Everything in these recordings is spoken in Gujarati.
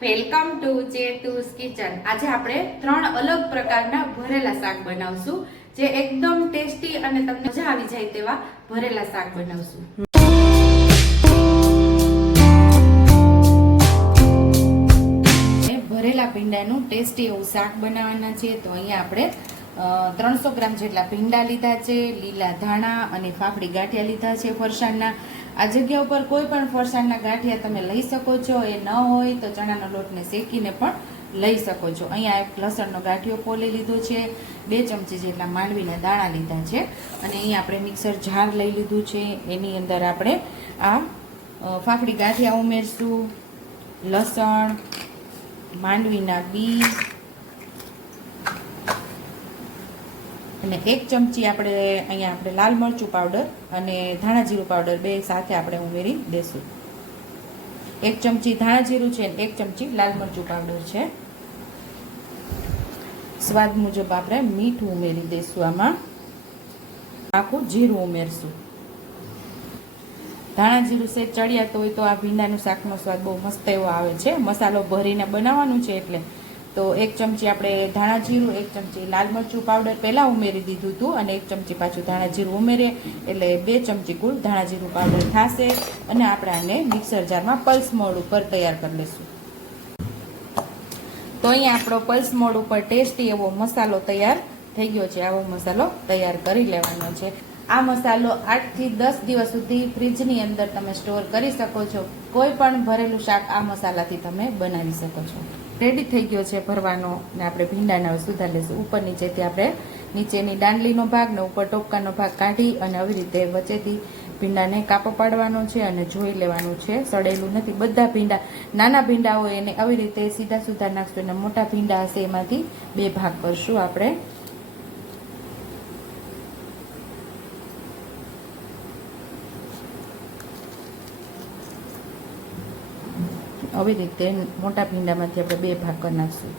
Welcome to ચેતુસ kitchen. આજે આપણે 3 અલગ પ્રકારના ભરેલા શાક બનાવશું, જે એકદમ ટેસ્ટી અને તમને મજા આવી જાય તેવા ભરેલા શાક બનાવશું। ભરેલા ભીંડાનું ટેસ્ટી એવું શાક બનાવવાના છે। તો અહીંયા આપણે 300 ગ્રામ જેટલા ભીંડા લીધા છે, લીલા ધાણા અને ફાફડી ગાંઠિયા લીધા છે ફરસાણના। આ જગ્યા ઉપર કોઈ પણ ફરસાણના ગાંઠિયા તમે લઈ શકો છો, એ ન હોય તો ચણાનો લોટને શેકીને પણ લઈ શકો છો। અહીંયા એક લસણનો ગાંઠિયો ફોલી લીધો છે, 2 ચમચી જેટલા માંડવીના દાણા લીધા છે અને અહીંયા આપણે મિક્સર જાર લઈ લીધું છે। એની અંદર આપણે આ ફાફડી ગાંઠિયા ઉમેરશું, લસણ, માંડવીના બી અને 1 ચમચી આપણે લાલ મરચું પાવડર અને ધાણા જીરું પાવડર બે સાથે આપણે ઉમેરી દેશું। 1 ચમચી ધાણા જીરું છે અને 1 ચમચી લાલ મરચું પાવડર છે। સ્વાદ મુજબ આપણે મીઠું ઉમેરી દઈશું। આમાં આખું જીરું ઉમેરશું। ધાણા જીરું સેજ ચડિયાતું હોય તો આ ભીંડાનું શાકનો સ્વાદ બહુ મસ્ત એવો આવે છે। મસાલો ભરીને બનાવવાનું છે એટલે તો 1 ચમચી આપણે ધાણા જીરું, 1 ચમચી લાલ મરચું પાવડર પહેલાં ઉમેરી દીધું હતું અને 1 ચમચી પાછું ધાણા જીરું ઉમેરીએ એટલે 2 ચમચી કુલ ધાણા જીરું પાવડર થશે અને આપણે આને મિક્સર જારમાં પલ્સ મોડ ઉપર તૈયાર કરી લઈશું। તો અહીંયા આપણો પલ્સ મોડ ઉપર ટેસ્ટી એવો મસાલો તૈયાર થઈ ગયો છે। આવો મસાલો તૈયાર કરી લેવાનો છે। આ મસાલો 8 થી 10 દિવસ સુધી ફ્રીજની અંદર તમે સ્ટોર કરી શકો છો। કોઈ પણ ભરેલું શાક આ મસાલાથી તમે બનાવી શકો છો। રેડી થઈ ગયો છે ભરવાનો ને આપણે ભીંડાને સુધારી લઈશું। ઉપર નીચેથી આપણે નીચેની દાંડલીનો ભાગ ને ઉપર ટોપકાનો ભાગ કાઢી અને આવી રીતે વચ્ચેથી ભીંડાને કાપો પાડવાનો છે અને જોઈ લેવાનું છે, સડેલું નથી। બધા ભીંડા, નાના ભીંડા હોય એને આવી રીતે સીધા સુધા નાખશું અને મોટા ભીંડા હશે એમાંથી 2 ભાગ કરશું આપણે। આવી રીતે મોટા ભીંડામાંથી આપણે 2 ભાગ કરી નાખશું।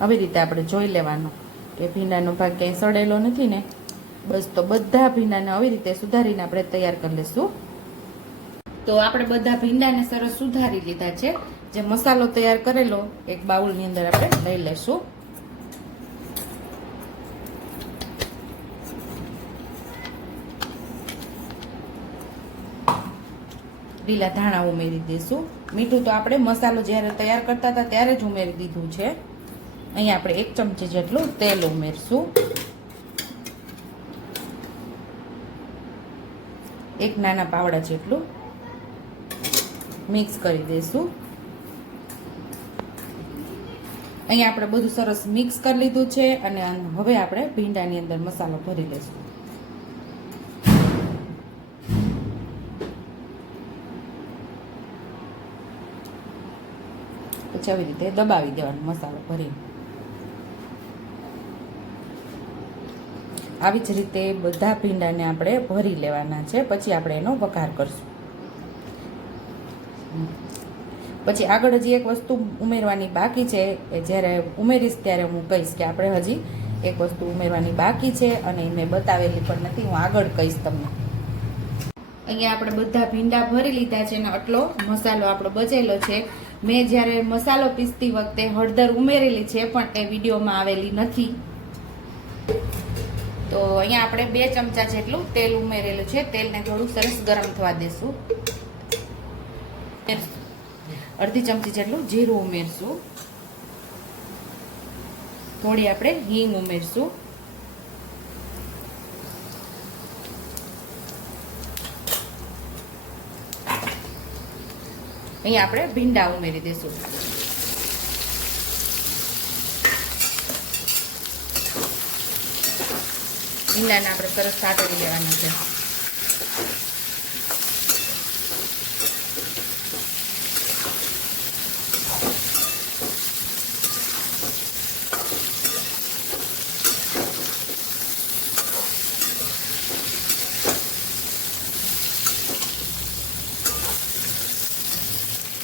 આવી રીતે આપણે જોઈ લેવાનું કે ભીંડાનો ભાગ ક્યાંય સડેલો નથી ને, બસ। તો બધા ભીંડાને આવી રીતે સુધારીને આપણે તૈયાર કરી લઈશું। તો આપણે બધા ભીંડાને સરસ સુધારી લીધા છે। જે મસાલો તૈયાર કરેલો એક બાઉલની અંદર આપણે લઈ લઈશું। લીલા ધાણા ઉમેરી દઈશું। મીઠું તો આપણે મસાલો જ્યારે તૈયાર કરતા હતા ત્યારે જ ઉમેરી દીધું છે। અહીંયા આપણે 1 ચમચી જેટલું તેલ ઉમેરશું। 1 નાના પાવડા જેટલું મિક્સ કરી દઈશું। અહીંયા આપણે બધું સરસ મિક્સ કરી લીધું છે અને હવે આપણે ભીંડાની અંદર મસાલો ભરી લઈશું। પછી આવી રીતે દબાવી દેવાનો મસાલો ભરીને। આવી જ રીતે બધા ભીંડાને આપણે ભરી લેવાના છે। પછી આપણે એનો વઘાર કરશું। પછી આગળ હજી એક વસ્તુ ઉમેરવાની બાકી છે, એ જ્યારે ઉમેરીશ ત્યારે હું કહીશ કે આપણે હજી એક વસ્તુ ઉમેરવાની બાકી છે અને મેં બતાવેલી પણ નથી, હું આગળ કહીશ તમને। અહીંયા આપણે બધા ભીંડા ભરી લીધા છે અને આટલો મસાલો આપણો બચેલો છે। મેં જ્યારે મસાલો પીસતી વખતે હળદર ઉમેરેલી છે પણ એ વિડીયોમાં આવેલી નથી। તો અહીંયા આપણે 2 ચમચા જેટલું તેલ ઉમેરેલું છે। તેલને થોડું સરસ ગરમ થવા દેશું। અડધી ચમચી જેટલું જીરું ઉમેરશું। થોડી આપણે હિંગ ઉમેરશું। અહીંયા આપણે ભીંડા ઉમેરી દઈશું। ભીંડાને આપણે સરસ સાતળી લેવાના છે।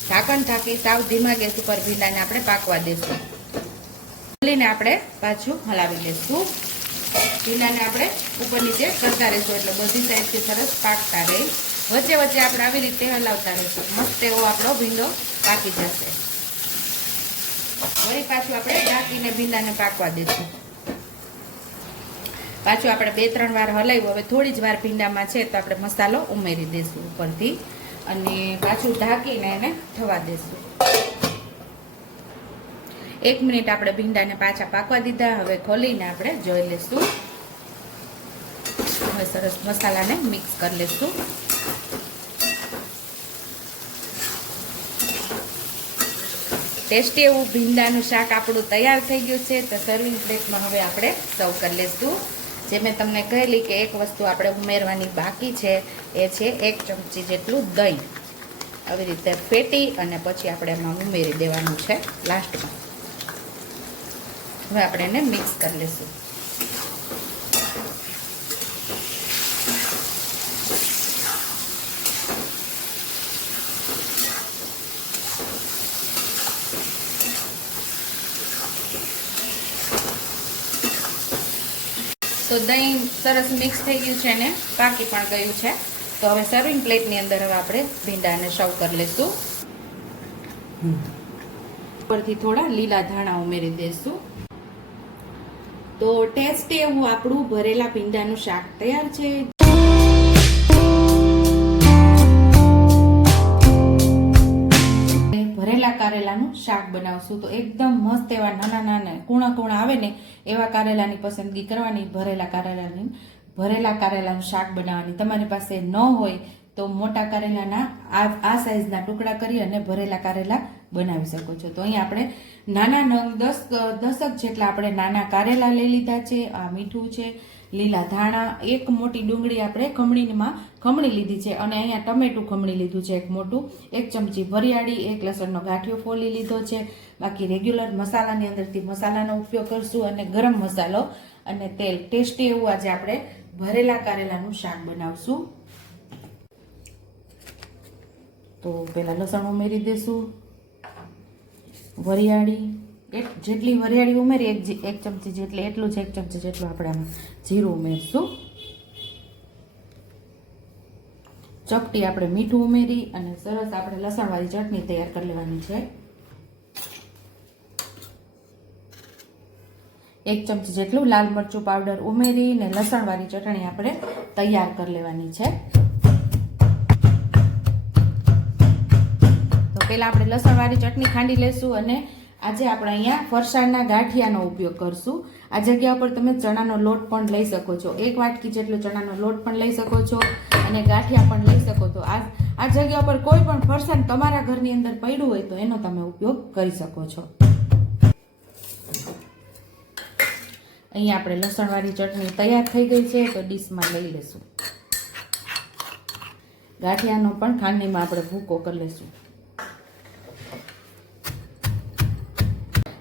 ઢાંકણ ઢાંકી સાવ ધીમા ગેસ ઉપર ભીંડાને આપણે પાકવા દઈશું। ખોલીને આપણે પાછું હલાવી લઈશું। ભીંડાને આપણે ઉપર નીચે કરતા રહીશું એટલે બધી સાઈડથી સરસ પાકતા રહે। વચ્ચે વચ્ચે આપણે આવી રીતે હલાવતા રહીશું. મસ્ત એવો આપણો ભીંડો પાકી જશે. વળી પાછું આપણે ઢાંકીને ભીંડાને પાકવા દઈશું. પાછું આપણે 2-3 વાર હલાવ્યું. હવે થોડી જ વાર ભીંડામાં છે તો આપણે મસાલો ઉમેરી દઈશું ઉપરથી અને પાછું ઢાંકીને એને થવા દઈશું. 1 મિનિટ આપણે ભીંડાને પાછા પાકવા દીધા. હવે ખોલીને આપણે જોઈ લઈશું. હવે સરસ મસાલાને મિક્સ કરી લઈશું. ટેસ્ટી એવું ભીંડાનું શાક આપણું તૈયાર થઈ ગયું છે. તો સર્વિંગ પ્લેટમાં હવે આપણે સર્વ કરી લઈશું. જે મેં તમને કહેલી કે એક વસ્તુ આપણે ઉમેરવાની બાકી છે એ છે 1 ચમચી જેટલું દહીં. આવી રીતે ફેટી અને પછી આપણે એમાં ઉમેરી દેવાનું છે લાસ્ટમાં. હવે આપણે એને મિક્સ કરી લઈશું. તો દહીં સરસ મિક્સ થઈ ગયું છે ને પાકી પણ ગયું છે. તો હવે સર્વિંગ પ્લેટની અંદર હવે આપણે ભીંડાને સર્વ કરી લઈશું. ઉપરથી થોડા લીલા ધાણા ઉમેરી દઈશું. તો ટેસ્ટી એવું આપણું ભરેલા ભીંડાનું શાક તૈયાર છે. ભરેલા કારેલાનું શાક બનાવશું તો એકદમ મસ્ત એવા નાના નાના કૂણા કૂણા આવે ને એવા કારેલાની પસંદગી કરવાની. ભરેલા કારેલાનું શાક બનાવવાની. તમારી પાસે ન હોય તો મોટા કારેલાના આ સાઈઝના ટુકડા કરી અને ભરેલા કારેલા બનાવી શકો છો. તો અહીંયા આપણે નાના નંગ 10 જેટલા આપણે નાના કારેલા લઈ લીધા છે. આ મીઠું છે, લીલા ધાણા, 1 મોટી ડુંગળી આપણે ખમણી લીધી છે અને અહીંયા ટમેટું ખમણી લીધું છે 1 મોટું, 1 ચમચી વરિયાળી, 1 લસણનો ગાંઠિયો ફોલી લીધો છે. બાકી રેગ્યુલર મસાલાની અંદરથી મસાલાનો ઉપયોગ કરશું અને ગરમ મસાલો અને તેલ. ટેસ્ટી એવું આજે આપણે ભરેલા કારેલાનું શાક બનાવશું. તો પહેલા લસણ ઉમેરી દેશું, વરિયાળી જેટલી વરિયાળી ઉમેરી 1 ચમચી જેટલી એટલું જ 1 ચમચી જેટલું આપણે આમાં જીરું ઉમેરશું. ચપટી આપણે મીઠું ઉમેરી અને સરસ આપણે લસણવાળી ચટણી તૈયાર કરી લેવાની છે. 1 ચમચી જેટલું લાલ મરચું પાવડર ઉમેરી ને લસણવાળી ચટણી આપણે તૈયાર કરી લેવાની છે. તો પહેલા આપણે લસણવાળી ચટણી ખાંડી લેશું અને આજે આપણે અહીંયા ફરસાણના ગાંઠિયાનો ઉપયોગ કરશું. આ જગ્યા પર તમે ચણાનો લોટ પણ લઈ શકો છો. 1 વાટકી જેટલો ચણાનો લોટ પણ લઈ શકો છો અને ગાંઠિયા પણ લઈ શકો છો. આ જગ્યા પર કોઈ પણ ફરસાણ તમારા ઘરની અંદર પડ્યું હોય તો એનો તમે ઉપયોગ કરી શકો છો. અહીંયા આપણે લસણવાળી ચટણી તૈયાર થઈ ગઈ છે તો ડીશમાં લઈ લેશું. ગાંઠિયાનો પણ ખાંડણીમાં આપણે ભૂકો કરી લેશું.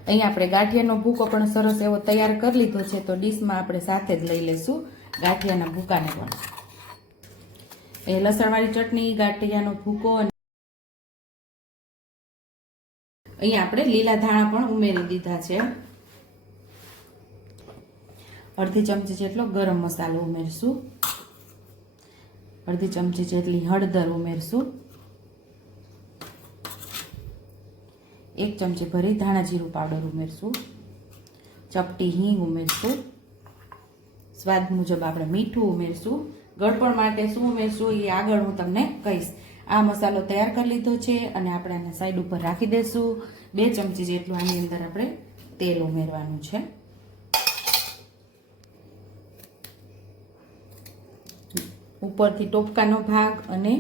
અહીંયા આપણે ગાંઠિયાનો ભૂકો પણ સરસ એવો તૈયાર કરી લીધો છે તો ડીશમાં આપણે સાથે જ લઈ લઈશું ગાંઠિયાના ભૂકાને પણ. એ લસણવાળી ચટણી, ગાંઠિયાનો ભૂકો અને અહીંયા આપણે લીલા ધાણા પણ ઉમેરી દીધા છે. અડધી ચમચી જેટલો ગરમ મસાલો ઉમેરશું. અડધી ચમચી જેટલી હળદર ઉમેરશું. 1 ચમચી ભરી ધાણા જીરું પાવડર ઉમેરશું. ચપટી હિંગ ઉમેરશું. સ્વાદ મુજબ આપણે મીઠું ઉમેરશું. ગળપણ માટે શું ઉમેરશું એ આગળ હું તમને કહીશ. આ મસાલો તૈયાર કરી લીધો છે અને આપણે આને સાઈડ ઉપર રાખી દઈશું. 2 ચમચી જેટલું આની અંદર આપણે તેલ ઉમેરવાનું છે. ઉપરથી ટોપકાનો ભાગ અને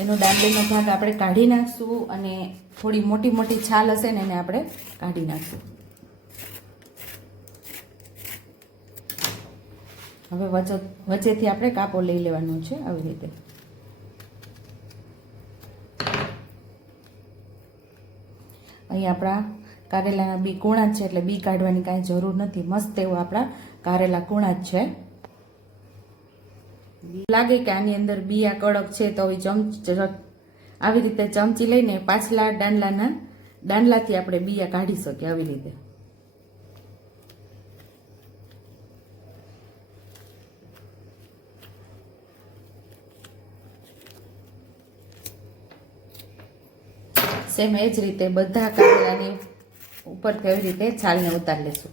એનો દાંડલીનો ભાગ આપણે કાઢી નાખશું અને થોડી મોટી મોટી છાલ હશે ને એને આપણે કાઢી નાખશું. હવે વચ્ચેથી આપણે કાપો લઈ લેવાનો છે આવી રીતે. અહીં આપણા કારેલાના બી કૂણા જ છે એટલે બી કાઢવાની કાંઈ જરૂર નથી. મસ્ત એવું આપણા કારેલા કૂણા જ છે. લાગે કે આની અંદર બિયા કડક છે તો આવી રીતે ચમચી લઈને પાછલા દાંડલાથી આપણે બિયા કાઢી શકીએ આવી રીતે. સેમ એ જ રીતે બધા કારેલાની ઉપરથી એવી રીતે છાલને ઉતારી લેશું.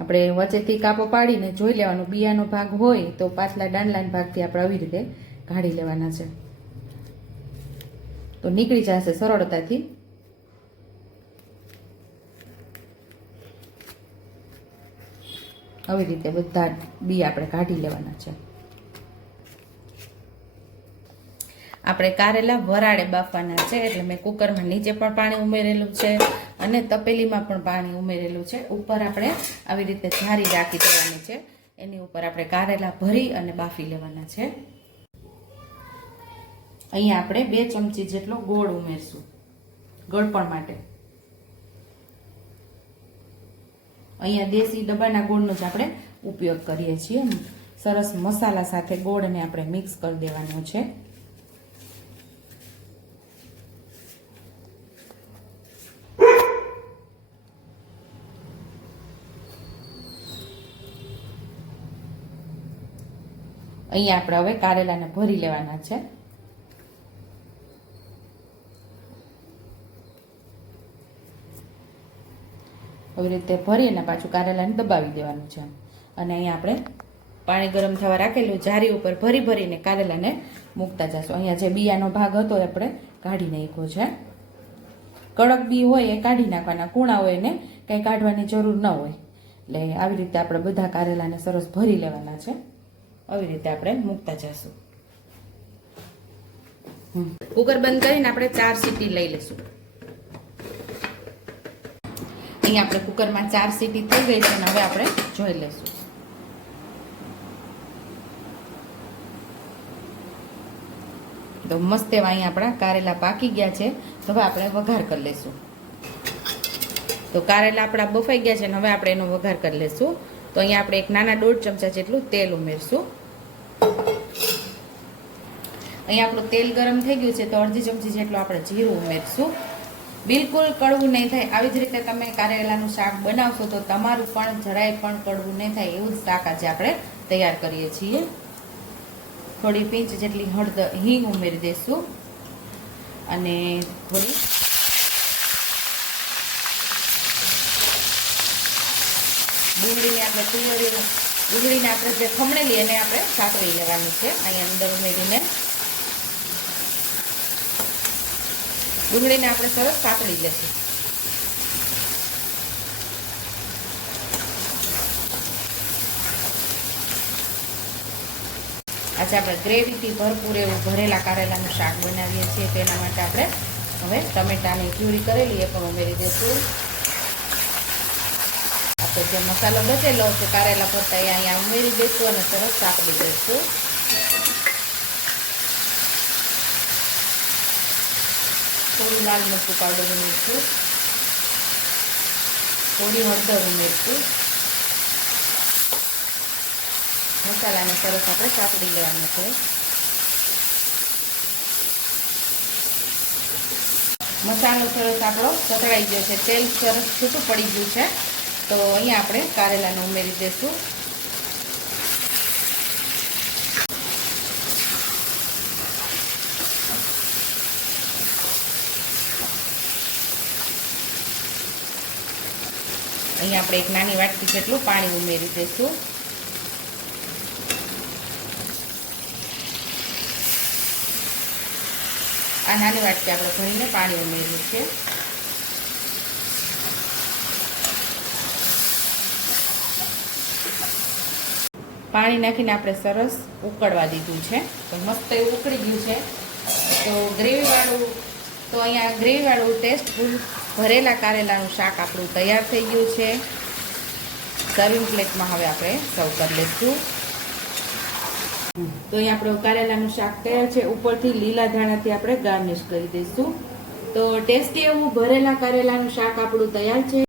આપણે વચ્ચેથી કાપો પાડીને જોઈ લેવાનું, બિયાનો ભાગ હોય તો પાછલા દાંડલાના ભાગથી આપણે આવી રીતે કાઢી લેવાના છે, તો નીકળી જશે સરળતાથી. આવી રીતે બધા બી આપણે કાઢી લેવાના છે. આપણે કારેલા વરાળે બાફવાના છે, એટલે મેં કુકરમાં નીચે પણ પાણી ઉમેરેલું છે અને તપેલીમાં પણ પાણી ઉમેરેલું છે. ઉપર આપણે આવી રીતે જારી રાખી દેવાની છે, એની ઉપર આપણે કારેલા ભરી અને બાફી લેવાના છે. અહીંયા આપણે 2 ચમચી જેટલો ગોળ ઉમેરશું, ગળપણ માટે. અહીંયા દેશી ડબ્બાના ગોળનો જ આપણે ઉપયોગ કરીએ છીએ. સરસ મસાલા સાથે ગોળને આપણે મિક્સ કરી દેવાનો છે. અહીંયા આપણે હવે કારેલાને ભરી લેવાના છે. આવી રીતે ભરી અને પાછું કારેલાને દબાવી દેવાનું છે. અને અહીંયા આપણે પાણી ગરમ થવા રાખેલું જારી ઉપર ભરી ભરીને કારેલાને મૂકતા જશું. અહીંયા જે બિયાનો ભાગ હતો એ આપણે કાઢી નાખ્યો છે. કડક બી હોય એ કાઢી નાખવાના, કૂણા હોય એને કંઈ કાઢવાની જરૂર ન હોય. એટલે આવી રીતે આપણે બધા કારેલાને સરસ ભરી લેવાના છે. આવી રીતે આપણે મૂકતા જશું. કુકર બંધ કરીને આપણે 4 સીટી લઈ લઈશું. અહીંયા આપણે કુકરમાં 4 સીટી થઈ ગઈ છે અને હવે આપણે જોઈ લઈશું. તો મસ્ત એવા અહીંયા આપણા કારેલા પાકી ગયા છે. તો હવે આપણે વઘાર કરી લઈશું. તો કારેલા આપણા બફાઈ ગયા છે અને હવે આપણે એનો વઘાર કરી લઈશું. તો અહીંયા આપણે એક નાના 1.5 ચમચા જેટલું તેલ ઉમેરશું. અહીંયા આપણું તેલ ગરમ થઈ ગયું છે તો અડધી ચમચી જેટલું આપણે જીરું ઉમેરશું. બિલકુલ કડવું નહીં થાય. આવી જ રીતે તમે કારેલાનું શાક બનાવશો તો તમારું પણ જરાય પણ કડવું નહીં થાય એવું જ શાક આજે આપણે તૈયાર કરીએ છીએ. થોડી પિંચ જેટલી હળદર હિંગ ઉમેરી દઈશું અને થોડી ડુંગળીને આપણે ડુંગળીને આપણે જે ખમણેલી એને આપણે સાતળી લેવાની છે. અહીંયા અંદર ઉમેરીને ડુંગળીને આપણે સરસ સાતળી લેશું. આજે આપણે ગ્રેવીથી ભરપૂર એવું ભરેલા કારેલાનું શાક બનાવીએ છીએ. તેના માટે આપણે હવે ટમેટાની પ્યુરી કરેલી એ પણ ઉમેરી દઈશું. આપણે જે મસાલો બચેલો છે કારેલા ભરતા એ અહીંયા ઉમેરી દઈશું અને સરસ સાતળી દઈશું. થોડું લાલ મરચું પાવડર ઉમેરશું, થોડી હળદર ઉમેરશું. મસાલાને સરસ આપણે સાતળી લેવાનું છે. મસાલો સરસ આપણો સતળાઈ ગયો છે, તેલ સરસ છૂટું પડી ગયું છે. તો અહીંયા આપણે કારેલાને ઉમેરી દઈશું. અહીંયા આપણે એક નાની વાટકી જેટલું પાણી ઉમેરી દઈશું. આ નાની વાટકી આપણે ભરીને પાણી ઉમેર્યું છે. પાણી નાખીને આપણે સરસ ઉકળવા દીધું છે. તો મસ્ત એવું ઉકળી ગયું છે. તો અહીંયા ગ્રેવીવાળું ટેસ્ટફુલ ભરેલા કારેલાનું શાક આપણું તૈયાર થઈ ગયું છે. સર્વિંગ પ્લેટમાં હવે આપણે સર્વ કરી લઈશું. તો અહીંયા આપણું કારેલાનું શાક તૈયાર છે. ઉપરથી લીલા ધાણાથી આપણે ગાર્નિશ કરી દઈશું. તો ટેસ્ટી એવું ભરેલા કારેલાનું શાક આપણું તૈયાર છે.